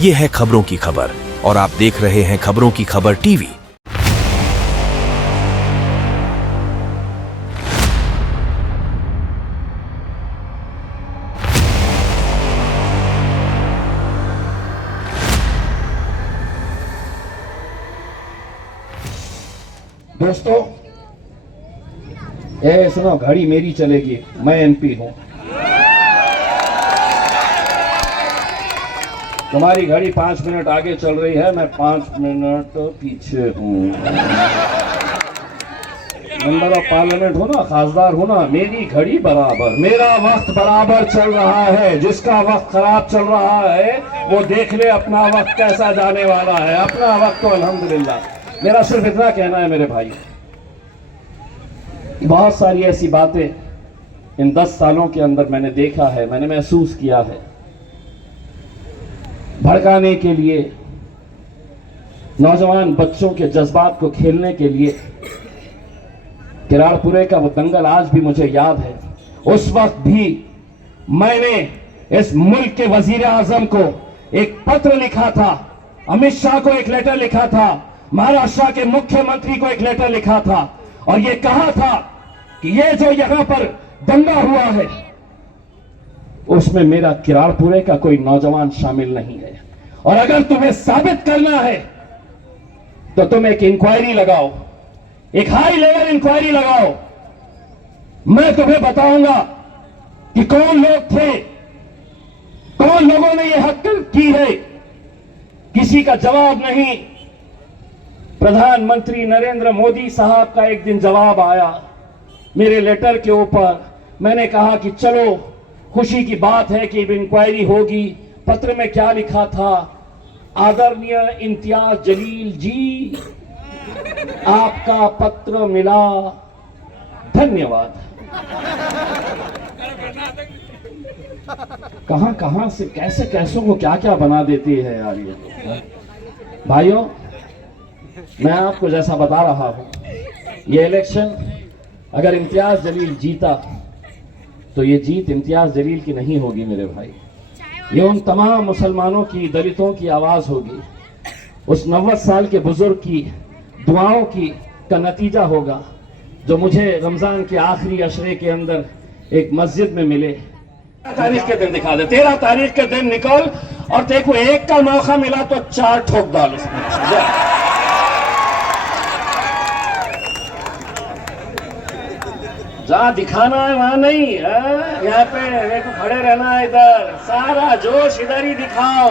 ये है खबरों की खबर और आप देख रहे हैं खबरों की खबर टीवी। दोस्तों, ए सुनो, घड़ी मेरी चलेगी, मैं एमपी हूं। तुम्हारी घड़ी 5 मिनट आगे चल रही है, मैं 5 मिनट पीछे हूं। मेंबर ऑफ पार्लियामेंट हो ना, खासदार हो ना, मेरी घड़ी बराबर, मेरा वक्त बराबर चल रहा है। जिसका वक्त खराब चल रहा है वो देख ले अपना वक्त कैसा जाने वाला है। अपना वक्त तो अल्हम्दुलिल्लाह। मेरा सिर्फ इतना कहना है मेरे भाई, बहुत सारी ऐसी बातें इन 10 सालों के अंदर मैंने देखा है, मैंने महसूस किया है। भड़काने के लिए, नौजवान बच्चों के जज्बात को खेलने के लिए, किराड़पुरे का वो दंगल आज भी मुझे याद है। उस वक्त भी मैंने इस मुल्क के वजीर आजम को एक पत्र लिखा था, अमित शाह को एक लेटर लिखा था, महाराष्ट्र के मुख्यमंत्री को एक लेटर लिखा था और ये कहा था कि ये जो यहां पर दंगा हुआ है उसमें मेरा किराड़पुरे का कोई नौजवान शामिल नहीं है। और अगर तुम्हें साबित करना है तो तुम एक इंक्वायरी लगाओ, एक हाई लेवल इंक्वायरी लगाओ। मैं तुम्हें बताऊंगा कि कौन लोग थे, कौन लोगों ने यह हरकत की है। किसी का जवाब नहीं। प्रधानमंत्री नरेंद्र मोदी साहब का एक दिन जवाब आया मेरे लेटर के ऊपर। मैंने कहा कि चलो, खुशी की बात है कि इंक्वायरी होगी। पत्र में क्या लिखा था? आदरणीय इम्तियाज जलील जी, आपका पत्र मिला, धन्यवाद। कहां कहां से कैसे कैसों को क्या क्या बना देती है यार ये। भाइयों, मैं आपको जैसा बता रहा हूं, ये इलेक्शन अगर इम्तियाज जलील जीता तो ये जीत इम्तियाज जलील की नहीं होगी मेरे भाई। ये उन तमाम मुसलमानों की, दलितों की आवाज होगी, उस 90 साल के बुजुर्ग की दुआओं की का नतीजा होगा जो मुझे रमजान के आखिरी अशरे के अंदर एक मस्जिद में मिले। 13 तारीख के दिन दिखा दे, 13 तारीख के दिन निकल और देखो, एक का मौका मिला तो 4 ठोक डाल उसमें। जहां दिखाना है वहां नहीं, यहाँ पे खड़े रहना है, इधर सारा जोश इधर ही दिखाओ।